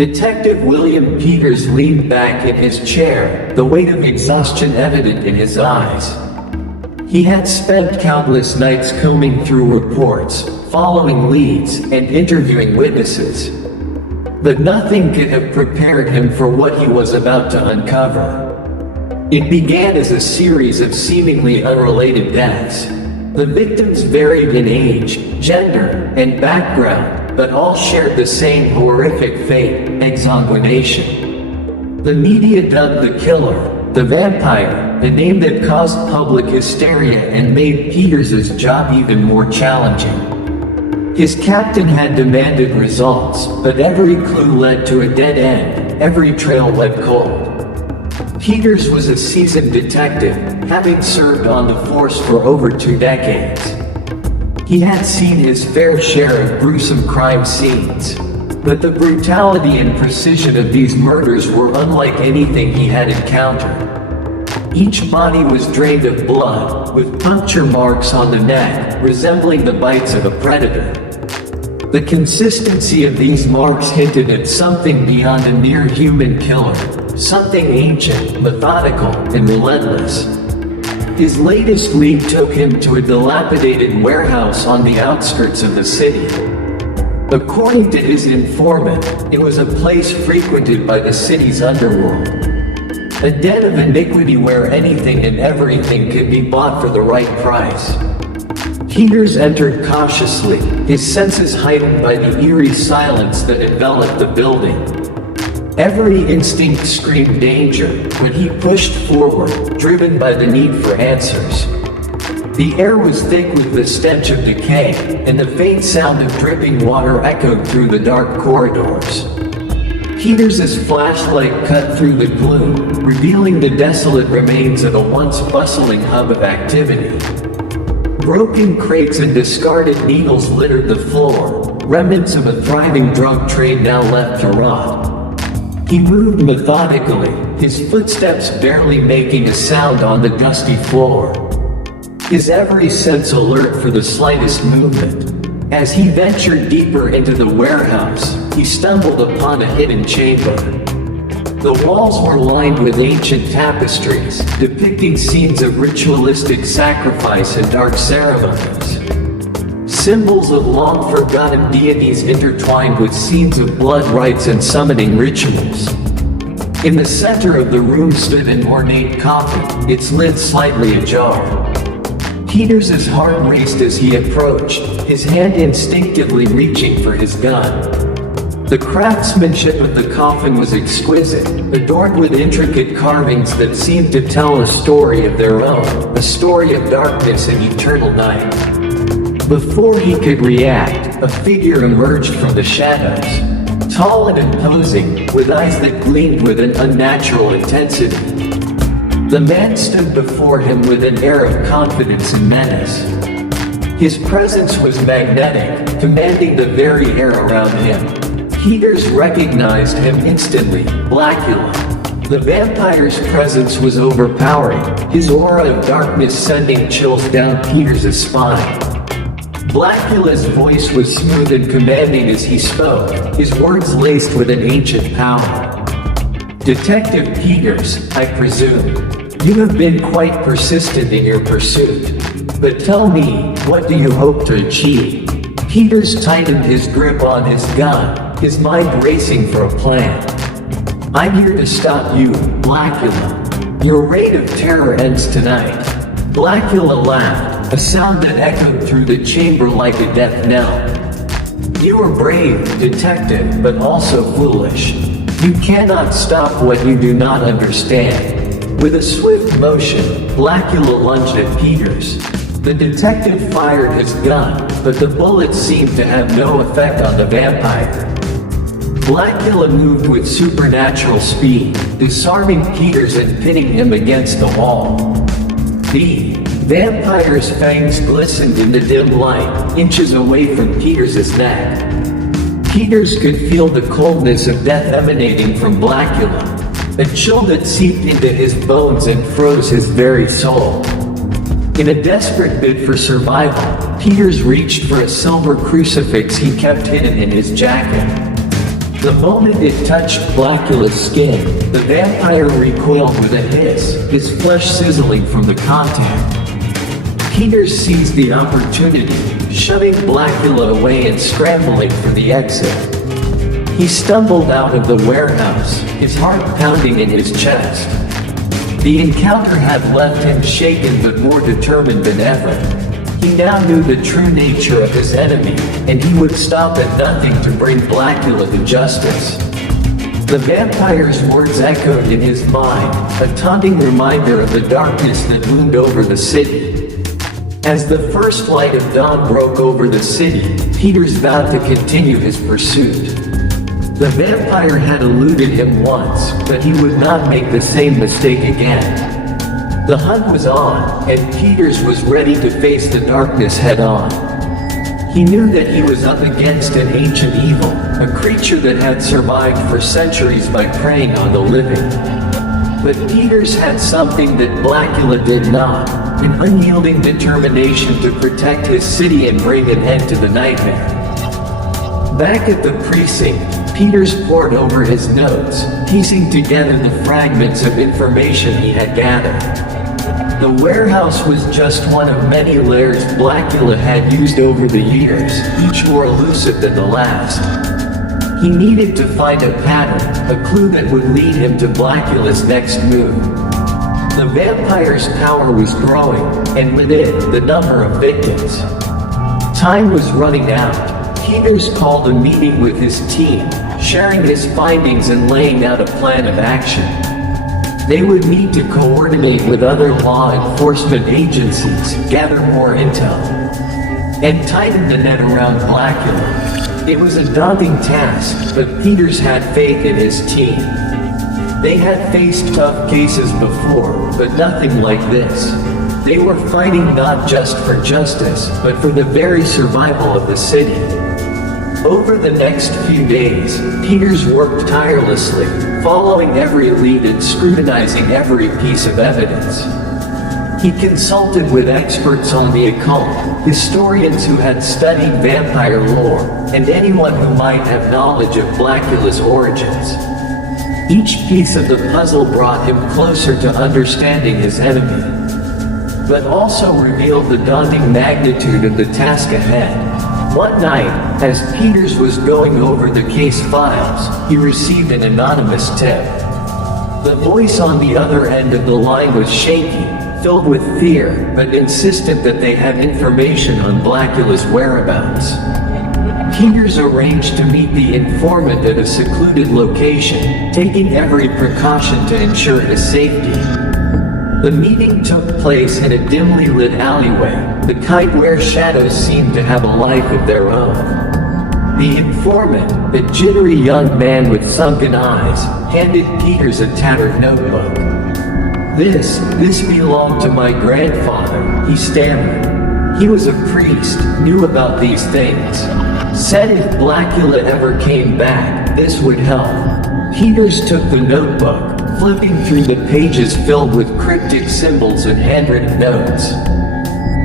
Detective William Peters leaned back in his chair, the weight of exhaustion evident in his eyes. He had spent countless nights combing through reports, following leads, and interviewing witnesses. But nothing could have prepared him for what he was about to uncover. It began as a series of seemingly unrelated deaths. The victims varied in age, gender, and background, but all shared the same horrific fate: exsanguination. The media dubbed the killer the vampire, a name that caused public hysteria and made Peters' job even more challenging. His captain had demanded results, but every clue led to a dead end, every trail led cold. Peters was a seasoned detective, having served on the force for over 2 decades. He had seen his fair share of gruesome crime scenes, but the brutality and precision of these murders were unlike anything he had encountered. Each body was drained of blood, with puncture marks on the neck, resembling the bites of a predator. The consistency of these marks hinted at something beyond a near-human killer, something ancient, methodical, and relentless. His latest lead took him to a dilapidated warehouse on the outskirts of the city. According to his informant, it was a place frequented by the city's underworld. A den of iniquity where anything and everything could be bought for the right price. Peters entered cautiously, his senses heightened by the eerie silence that enveloped the building. Every instinct screamed danger, but he pushed forward, driven by the need for answers. The air was thick with the stench of decay, and the faint sound of dripping water echoed through the dark corridors. Peters' flashlight cut through the gloom, revealing the desolate remains of a once bustling hub of activity. Broken crates and discarded needles littered the floor, remnants of a thriving drug trade now left to rot. He moved methodically, his footsteps barely making a sound on the dusty floor. His every sense alert for the slightest movement. As he ventured deeper into the warehouse, he stumbled upon a hidden chamber. The walls were lined with ancient tapestries, depicting scenes of ritualistic sacrifice and dark ceremonies. Symbols of long-forgotten deities intertwined with scenes of blood rites and summoning rituals. In the center of the room stood an ornate coffin, its lid slightly ajar. Peters' heart raced as he approached, his hand instinctively reaching for his gun. The craftsmanship of the coffin was exquisite, adorned with intricate carvings that seemed to tell a story of their own, a story of darkness and eternal night. Before he could react, a figure emerged from the shadows, tall and imposing, with eyes that gleamed with an unnatural intensity. The man stood before him with an air of confidence and menace. His presence was magnetic, commanding the very air around him. Peters recognized him instantly: Blacula. The vampire's presence was overpowering, his aura of darkness sending chills down Peters' spine. Blacula's voice was smooth and commanding as he spoke, his words laced with an ancient power. "Detective Peters, I presume. You have been quite persistent in your pursuit. But tell me, what do you hope to achieve?" Peters tightened his grip on his gun, his mind racing for a plan. "I'm here to stop you, Blacula. Your reign of terror ends tonight." Blacula laughed, a sound that echoed through the chamber like a death knell. "You are brave, detective, but also foolish. You cannot stop what you do not understand." With a swift motion, Blacula lunged at Peters. The detective fired his gun, but the bullets seemed to have no effect on the vampire. Blacula moved with supernatural speed, disarming Peters and pinning him against the wall. The vampire's fangs glistened in the dim light, inches away from Peters' neck. Peters could feel the coldness of death emanating from Blacula, a chill that seeped into his bones and froze his very soul. In a desperate bid for survival, Peters reached for a silver crucifix he kept hidden in his jacket. The moment it touched Blacula's skin, the vampire recoiled with a hiss, his flesh sizzling from the contact. Peters seized the opportunity, shoving Blacula away and scrambling for the exit. He stumbled out of the warehouse, his heart pounding in his chest. The encounter had left him shaken but more determined than ever. He now knew the true nature of his enemy, and he would stop at nothing to bring Blacula to justice. The vampire's words echoed in his mind, a taunting reminder of the darkness that loomed over the city. As the first light of dawn broke over the city, Peters vowed to continue his pursuit. The vampire had eluded him once, but he would not make the same mistake again. The hunt was on, and Peters was ready to face the darkness head-on. He knew that he was up against an ancient evil, a creature that had survived for centuries by preying on the living. But Peters had something that Blacula did not, an unyielding determination to protect his city and bring an end to the nightmare. Back at the precinct, Peters pored over his notes, piecing together the fragments of information he had gathered. The warehouse was just one of many layers Blacula had used over the years, each more elusive than the last. He needed to find a pattern, a clue that would lead him to Blacula's next move. The vampire's power was growing, and with it, the number of victims. Time was running out. Peters called a meeting with his team, sharing his findings and laying out a plan of action. They would need to coordinate with other law enforcement agencies, gather more intel, and tighten the net around Blacula. It was a daunting task, but Peters had faith in his team. They had faced tough cases before, but nothing like this. They were fighting not just for justice, but for the very survival of the city. Over the next few days, Peters worked tirelessly, following every lead and scrutinizing every piece of evidence. He consulted with experts on the occult, historians who had studied vampire lore, and anyone who might have knowledge of Blacula's origins. Each piece of the puzzle brought him closer to understanding his enemy, but also revealed the daunting magnitude of the task ahead. One night, as Peters was going over the case files, he received an anonymous tip. The voice on the other end of the line was shaky, filled with fear, but insistent that they had information on Blacula's whereabouts. Peters arranged to meet the informant at a secluded location, taking every precaution to ensure his safety. The meeting took place in a dimly lit alleyway, the kind where shadows seemed to have a life of their own. The informant, a jittery young man with sunken eyes, handed Peters a tattered notebook. This belonged to my grandfather," he stammered. "He was a priest, knew about these things. Said if Blacula ever came back, this would help." Peters took the notebook, flipping through the pages filled with cryptic symbols and handwritten notes.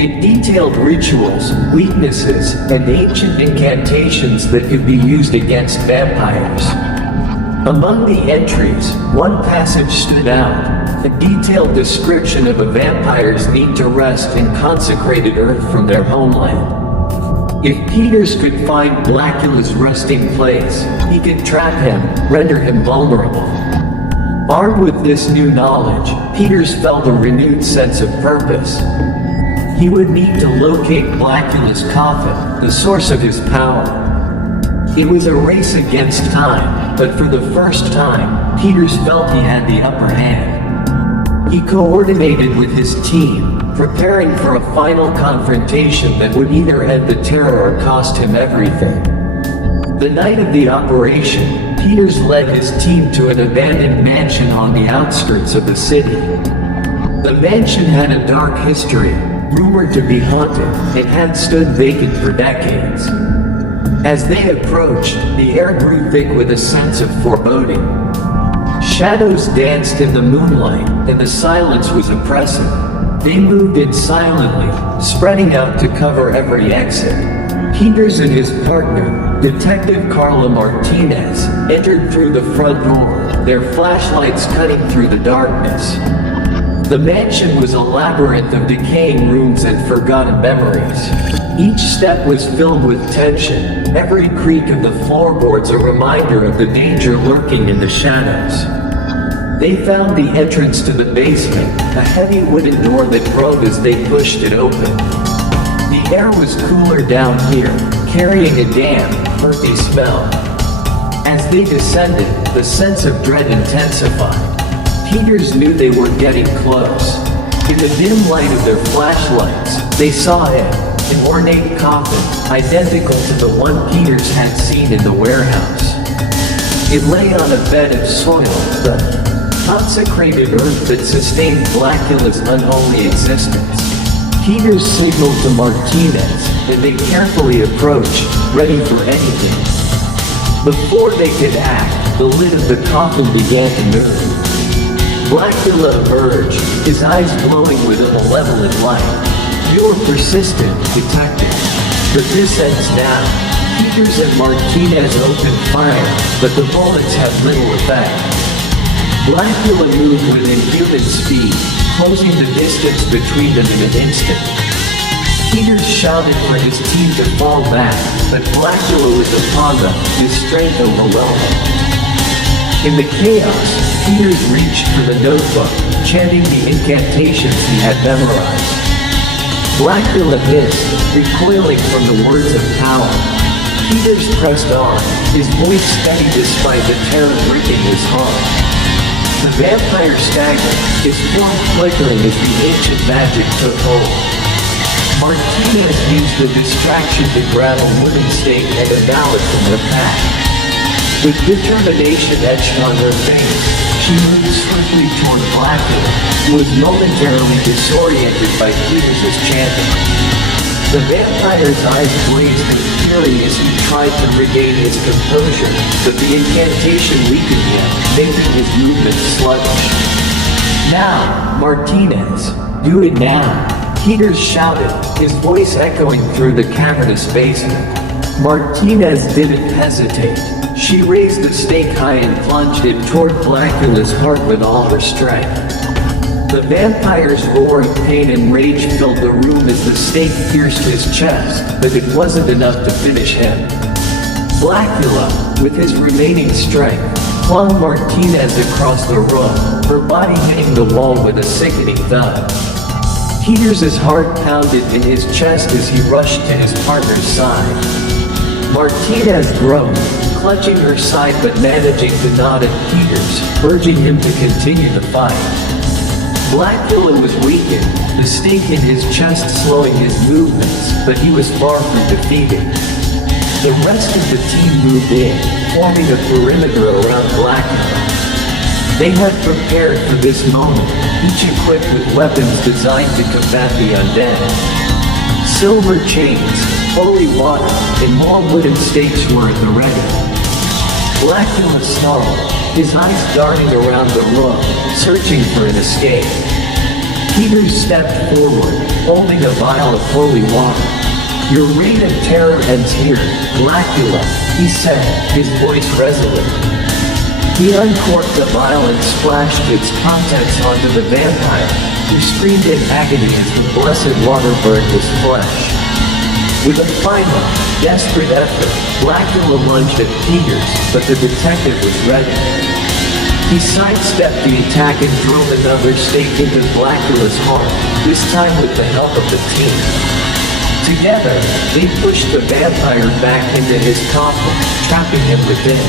It detailed rituals, weaknesses, and ancient incantations that could be used against vampires. Among the entries, one passage stood out, a detailed description of a vampire's need to wrest in consecrated earth from their homeland. If Peters could find Blacula's resting place, he could trap him, render him vulnerable. Armed with this new knowledge, Peters felt a renewed sense of purpose. He would need to locate Blacula's coffin, the source of his power. It was a race against time, but for the first time, Peters felt he had the upper hand. He coordinated with his team, preparing for a final confrontation that would either end the terror or cost him everything. The night of the operation, Peters led his team to an abandoned mansion on the outskirts of the city. The mansion had a dark history, rumored to be haunted, and had stood vacant for decades. As they approached, the air grew thick with a sense of foreboding. Shadows danced in the moonlight, and the silence was oppressive. They moved in silently, spreading out to cover every exit. Peters and his partner, Detective Carla Martinez, entered through the front door, their flashlights cutting through the darkness. The mansion was a labyrinth of decaying rooms and forgotten memories. Each step was filled with tension, every creak of the floorboards a reminder of the danger lurking in the shadows. They found the entrance to the basement, a heavy wooden door that groaned as they pushed it open. The air was cooler down here, carrying a damp, earthy smell. As they descended, the sense of dread intensified. Peters knew they were getting close. In the dim light of their flashlights, they saw him, an ornate coffin, identical to the one Peters had seen in the warehouse. It lay on a bed of soil, the consecrated earth that sustained Blacula's unholy existence. Peters signaled to Martinez, and they carefully approached, ready for anything. Before they could act, the lid of the coffin began to move. Blacula emerged, his eyes glowing with a malevolent light. "You're persistent, detective. But this ends now." Peters and Martinez opened fire, but the bullets had little effect. Blacula moved with inhuman speed, closing the distance between them in an instant. Peters shouted for his team to fall back, but Blacula was upon them, his strength overwhelming. In the chaos, Peters reached for the notebook, chanting the incantations he had memorized. Blacula hissed, recoiling from the words of power. Peters pressed on, his voice steady despite the terror gripping his heart. The vampire staggered, his form flickering as the ancient magic took hold. Martinez used the distraction to grab a wooden stake and a mallet from her pack. With determination etched on her face, she moved swiftly toward Blacula, who was momentarily disoriented by Peters' chanting. The vampire's eyes blazed with fury as he tried to regain his composure, but the incantation weakened him, making his movements sluggish. "Now, Martinez, do it now," Peters shouted, his voice echoing through the cavernous basement. Martinez didn't hesitate. She raised the stake high and plunged it toward Blacula's heart with all her strength. The vampire's roar of pain and rage filled the room as the stake pierced his chest, but it wasn't enough to finish him. Blacula, with his remaining strength, flung Martinez across the room, her body hitting the wall with a sickening thud. Peters' heart pounded in his chest as he rushed to his partner's side. Martinez groaned, clutching her side but managing to nod at Peters, urging him to continue the fight. Blacula was weakened, the stake in his chest slowing his movements, but he was far from defeated. The rest of the team moved in, forming a perimeter around Blacula. They had prepared for this moment, each equipped with weapons designed to combat the undead. Silver chains, holy water, and more wooden stakes were at the ready. Blacula snarled, his eyes darting around the room, searching for an escape. Peters stepped forward, holding a vial of holy water. "Your reign of terror ends here, Blacula," he said, his voice resolute. He uncorked the vial and splashed its contents onto the vampire, who screamed in agony as the blessed water burned his flesh. With a final, desperate effort, Blacula lunged at Peters, but the detective was ready. He sidestepped the attack and drove another stake into Blacula's heart, this time with the help of the team. Together, they pushed the vampire back into his coffin, trapping him within.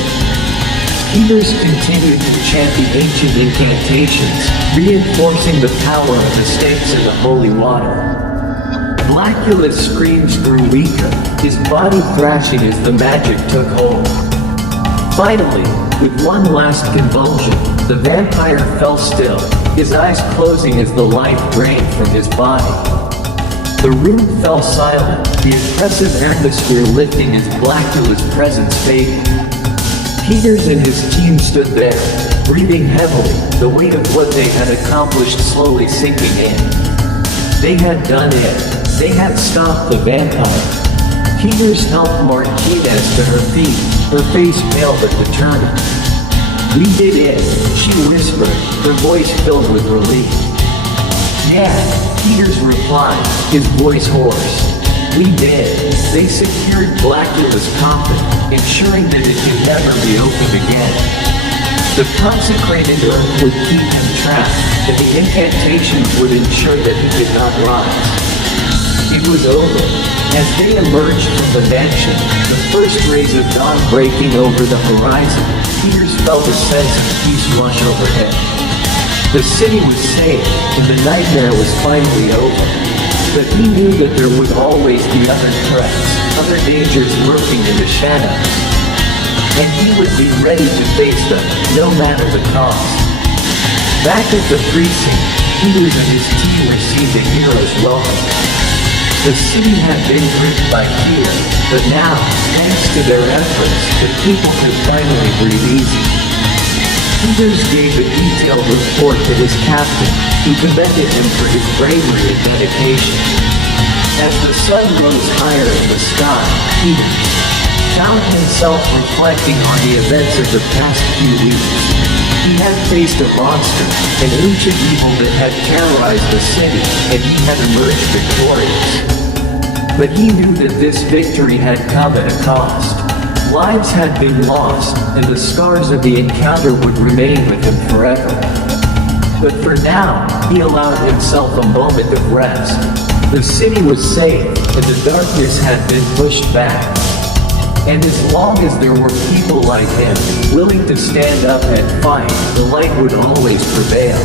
Peters continued to chant the ancient incantations, reinforcing the power of the stakes and the holy water. Blacula's screams grew weaker, his body thrashing as the magic took hold. Finally, with one last convulsion, the vampire fell still, his eyes closing as the life drained from his body. The room fell silent, the oppressive atmosphere lifting as Blacula's presence faded. Peters and his team stood there, breathing heavily, the weight of what they had accomplished slowly sinking in. They had done it. They had stopped the vampire. Peters helped Martinez to her feet, her face pale but determined. "We did it," she whispered, her voice filled with relief. "Yeah," Peters replied, his voice hoarse. "We did." They secured Blacula's coffin, ensuring that it could never be opened again. The consecrated earth would keep him trapped, and the incantations would ensure that he could not rise. It was over. As they emerged from the mansion, the first rays of dawn breaking over the horizon, Peters felt a sense of peace wash overhead. The city was safe, and the nightmare was finally over. But he knew that there would always be other threats, other dangers lurking in the shadows. And he would be ready to face them, no matter the cost. Back at the precinct, Peters and his team received a hero's welcome. The city had been gripped by fear, but now, thanks to their efforts, the people could finally breathe easy. Peters gave a detailed report to his captain, who commended him for his bravery and dedication. As the sun rose higher in the sky, Peters found himself reflecting on the events of the past few weeks. He had faced a monster, an ancient evil that had terrorized the city, and he had emerged victorious. But he knew that this victory had come at a cost. Lives had been lost, and the scars of the encounter would remain with him forever. But for now, he allowed himself a moment of rest. The city was safe, and the darkness had been pushed back. And as long as there were people like him, willing to stand up and fight, the light would always prevail.